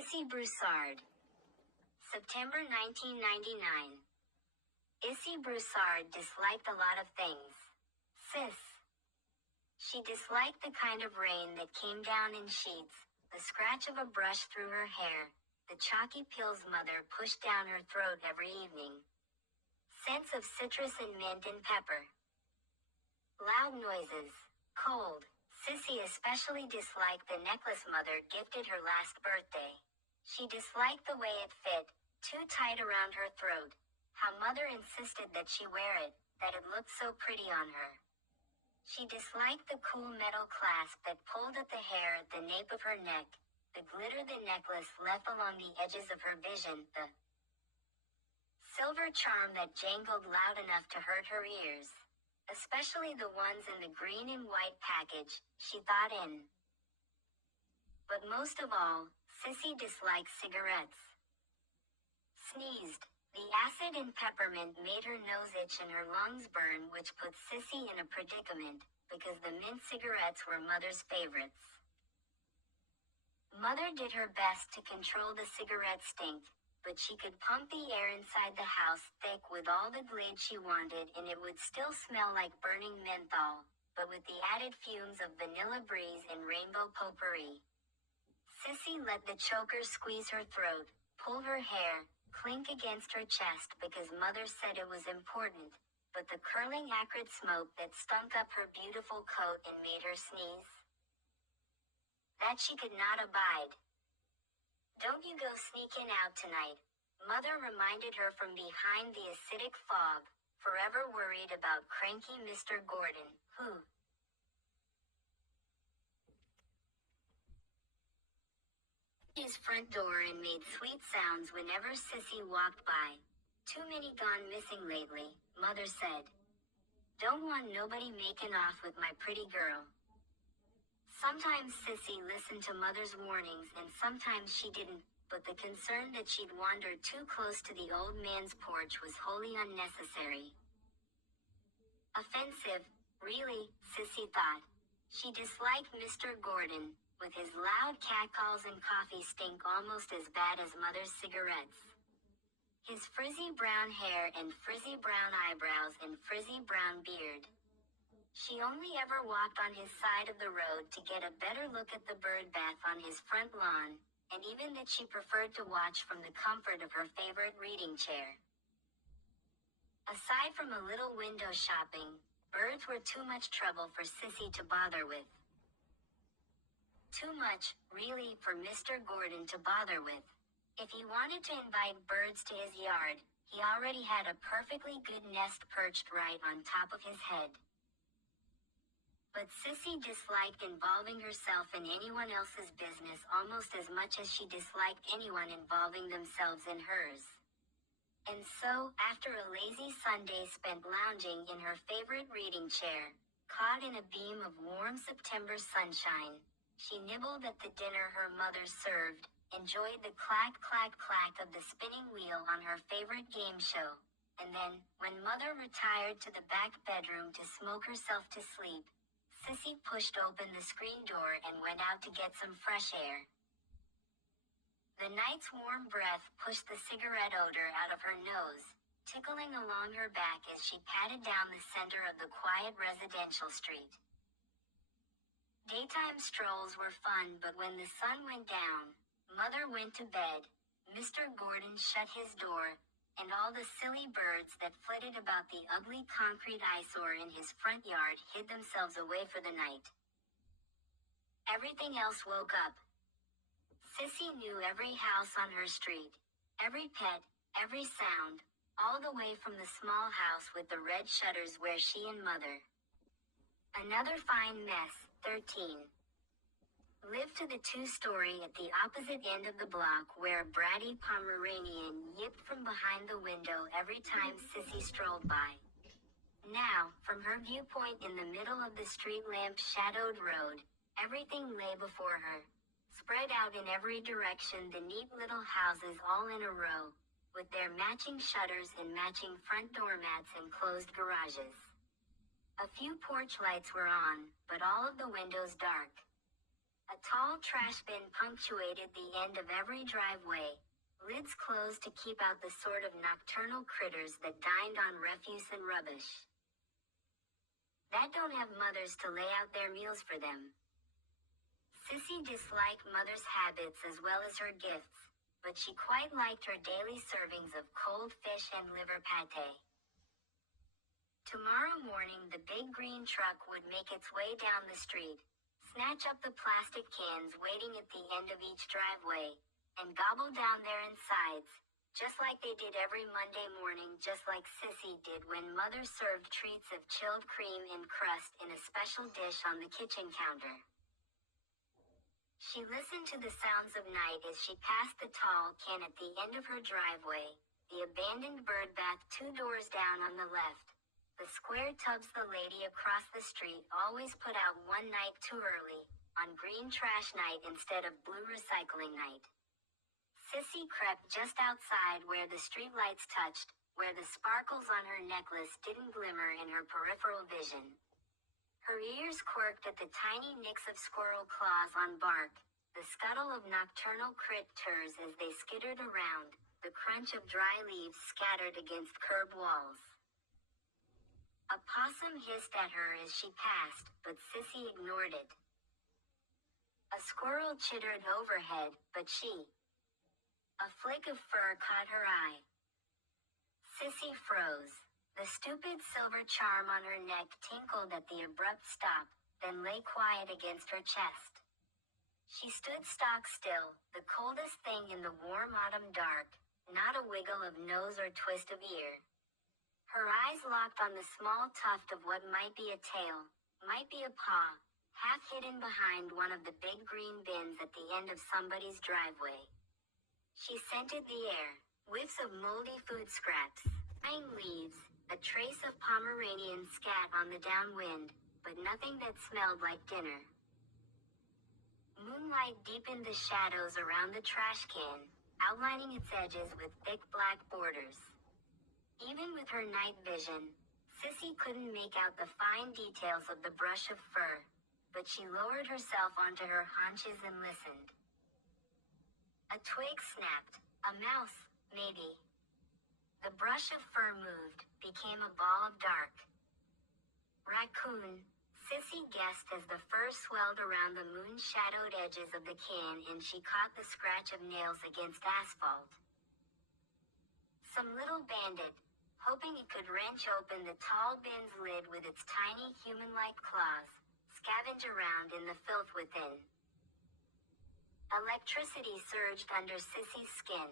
Sissy Broussard. September 1999. Issy Broussard disliked a lot of things. Sis. She disliked the kind of rain that came down in sheets, the scratch of a brush through her hair, the chalky pills mother pushed down her throat every evening. Scents of citrus and mint and pepper. Loud noises. Cold. Sissy especially disliked the necklace mother gifted her last birthday. She disliked the way it fit, too tight around her throat, how mother insisted that she wear it, that it looked so pretty on her. She disliked the cool metal clasp that pulled at the hair at the nape of her neck, the glitter the necklace left along the edges of her vision, the silver charm that jangled loud enough to hurt her ears. Especially the ones in the green and white package, she thought in. But most of all, Sissy disliked cigarettes. Sneezed. The acid in peppermint made her nose itch and her lungs burn, which put Sissy in a predicament, because the mint cigarettes were Mother's favorites. Mother did her best to control the cigarette stink, but she could pump the air inside the house thick with all the glade she wanted and it would still smell like burning menthol, but with the added fumes of vanilla breeze and rainbow potpourri. Sissy let the choker squeeze her throat, pull her hair, clink against her chest because Mother said it was important, but the curling acrid smoke that stunk up her beautiful coat and made her sneeze. That she could not abide. "Don't you go sneaking out tonight," Mother reminded her from behind the acidic fog, forever worried about cranky Mr. Gordon, who his front door and made sweet sounds whenever Sissy walked by. "Too many gone missing lately," Mother said. "Don't want nobody making off with my pretty girl." Sometimes Sissy listened to Mother's warnings and sometimes she didn't, but the concern that she'd wandered too close to the old man's porch was wholly unnecessary. Offensive, really, Sissy thought. She disliked Mr. Gordon, with his loud catcalls and coffee stink almost as bad as Mother's cigarettes. His frizzy brown hair and frizzy brown eyebrows and frizzy brown beard. She only ever walked on his side of the road to get a better look at the bird bath on his front lawn, and even that she preferred to watch from the comfort of her favorite reading chair. Aside from a little window shopping, birds were too much trouble for Sissy to bother with. Too much, really, for Mr. Gordon to bother with. If he wanted to invite birds to his yard, he already had a perfectly good nest perched right on top of his head. But Sissy disliked involving herself in anyone else's business almost as much as she disliked anyone involving themselves in hers. And so, after a lazy Sunday spent lounging in her favorite reading chair, caught in a beam of warm September sunshine, she nibbled at the dinner her mother served, enjoyed the clack clack clack of the spinning wheel on her favorite game show, and then, when Mother retired to the back bedroom to smoke herself to sleep, Sissy pushed open the screen door and went out to get some fresh air. The night's warm breath pushed the cigarette odor out of her nose, tickling along her back as she patted down the center of the quiet residential street. Daytime strolls were fun, but when the sun went down, Mother went to bed, Mr. Gordon shut his door, and all the silly birds that flitted about the ugly concrete eyesore in his front yard hid themselves away for the night. Everything else woke up. Sissy knew every house on her street, every pet, every sound, all the way from the small house with the red shutters where she and Mother, another fine mess, 13, lived to the two-story at the opposite end of the block where a bratty Pomeranian yipped from behind the window every time Sissy strolled by. Now, from her viewpoint in the middle of the street lamp-shadowed road, everything lay before her, spread out in every direction, the neat little houses all in a row, with their matching shutters and matching front doormats and closed garages. A few porch lights were on, but all of the windows dark. A tall trash bin punctuated the end of every driveway, lids closed to keep out the sort of nocturnal critters that dined on refuse and rubbish. That don't have mothers to lay out their meals for them. Sissy disliked Mother's habits as well as her gifts, but she quite liked her daily servings of cold fish and liver pate. Tomorrow morning the big green truck would make its way down the street, snatch up the plastic cans waiting at the end of each driveway, and gobble down their insides, just like they did every Monday morning, just like Sissy did when Mother served treats of chilled cream and crust in a special dish on the kitchen counter. She listened to the sounds of night as she passed the tall can at the end of her driveway, the abandoned bird bath 2 doors down on the left, the square tubs the lady across the street always put out one night too early, on green trash night instead of blue recycling night. Sissy crept just outside where the streetlights touched, where the sparkles on her necklace didn't glimmer in her peripheral vision. Her ears quirked at the tiny nicks of squirrel claws on bark, the scuttle of nocturnal critters as they skittered around, the crunch of dry leaves scattered against curb walls. A possum hissed at her as she passed, but Sissy ignored it. A squirrel chittered overhead, but a flick of fur caught her eye. Sissy froze. The stupid silver charm on her neck tinkled at the abrupt stop, then lay quiet against her chest. She stood stock still, the coldest thing in the warm autumn dark, not a wiggle of nose or twist of ear. Her eyes locked on the small tuft of what might be a tail, might be a paw, half hidden behind one of the big green bins at the end of somebody's driveway. She scented the air, whiffs of moldy food scraps, dying leaves, a trace of Pomeranian scat on the downwind, but nothing that smelled like dinner. Moonlight deepened the shadows around the trash can, outlining its edges with thick black borders. Even with her night vision, Sissy couldn't make out the fine details of the brush of fur, but she lowered herself onto her haunches and listened. A twig snapped, a mouse, maybe. The brush of fur moved, became a ball of dark. Raccoon, Sissy guessed as the fur swelled around the moon-shadowed edges of the can and she caught the scratch of nails against asphalt. Some little bandit, hoping it could wrench open the tall bin's lid with its tiny human-like claws, scavenge around in the filth within. Electricity surged under Sissy's skin.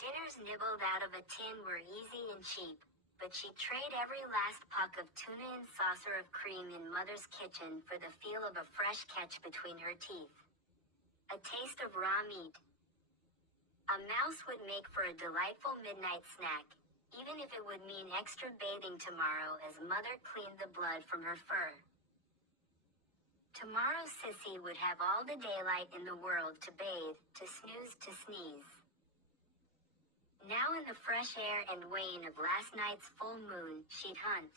Dinners nibbled out of a tin were easy and cheap, but she'd trade every last puck of tuna and saucer of cream in Mother's kitchen for the feel of a fresh catch between her teeth. A taste of raw meat. A mouse would make for a delightful midnight snack, even if it would mean extra bathing tomorrow as Mother cleaned the blood from her fur. Tomorrow Sissy would have all the daylight in the world to bathe, to snooze, to sneeze. Now in the fresh air and wane of last night's full moon, she'd hunt.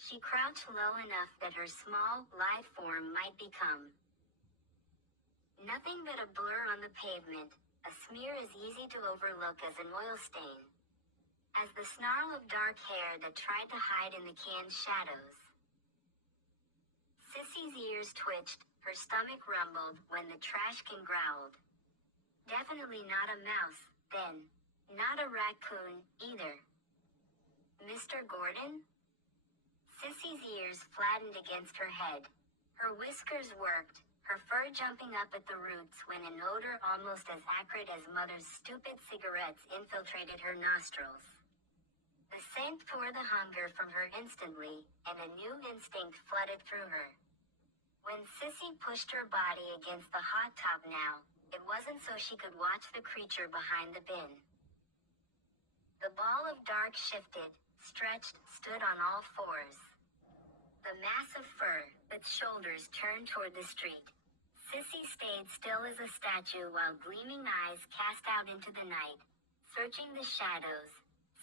She crouched low enough that her small, lithe form might become nothing but a blur on the pavement, a smear as easy to overlook as an oil stain, as the snarl of dark hair that tried to hide in the can's shadows. Sissy's ears twitched, her stomach rumbled when the trash can growled. Definitely not a mouse, then. Not a raccoon, either. Mr. Gordon? Sissy's ears flattened against her head. Her whiskers worked, her fur jumping up at the roots when an odor almost as acrid as Mother's stupid cigarettes infiltrated her nostrils. The scent tore the hunger from her instantly, and a new instinct flooded through her. When Sissy pushed her body against the hot tub now, it wasn't so she could watch the creature behind the bin. The ball of dark shifted, stretched, stood on all fours. The mass of fur, its shoulders turned toward the street. Sissy stayed still as a statue while gleaming eyes cast out into the night, searching the shadows,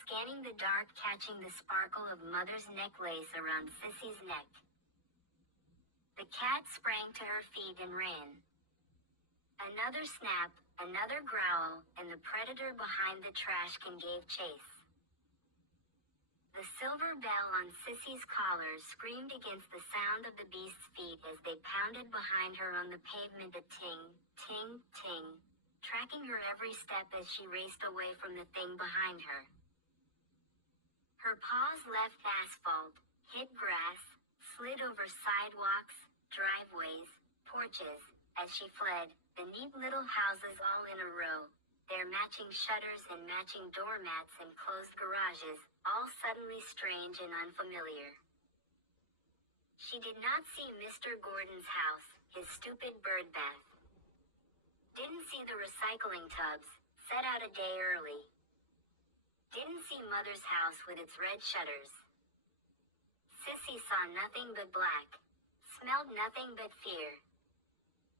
scanning the dark, catching the sparkle of Mother's necklace around Sissy's neck. The cat sprang to her feet and ran. Another snap, another growl, and the predator behind the trash can gave chase. The silver bell on Sissy's collar screamed against the sound of the beast's feet as they pounded behind her on the pavement, a ting, ting, ting, tracking her every step as she raced away from the thing behind her. Her paws left asphalt, hit grass, slid over sidewalks, driveways, porches, as she fled, the neat little houses all in a row, their matching shutters and matching doormats and closed garages, all suddenly strange and unfamiliar. She did not see Mr. Gordon's house, his stupid bird bath. Didn't see the recycling tubs, set out a day early. Didn't see Mother's house with its red shutters. Sissy saw nothing but black, smelled nothing but fear,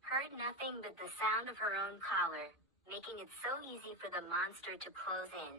heard nothing but the sound of her own collar, making it so easy for the monster to close in.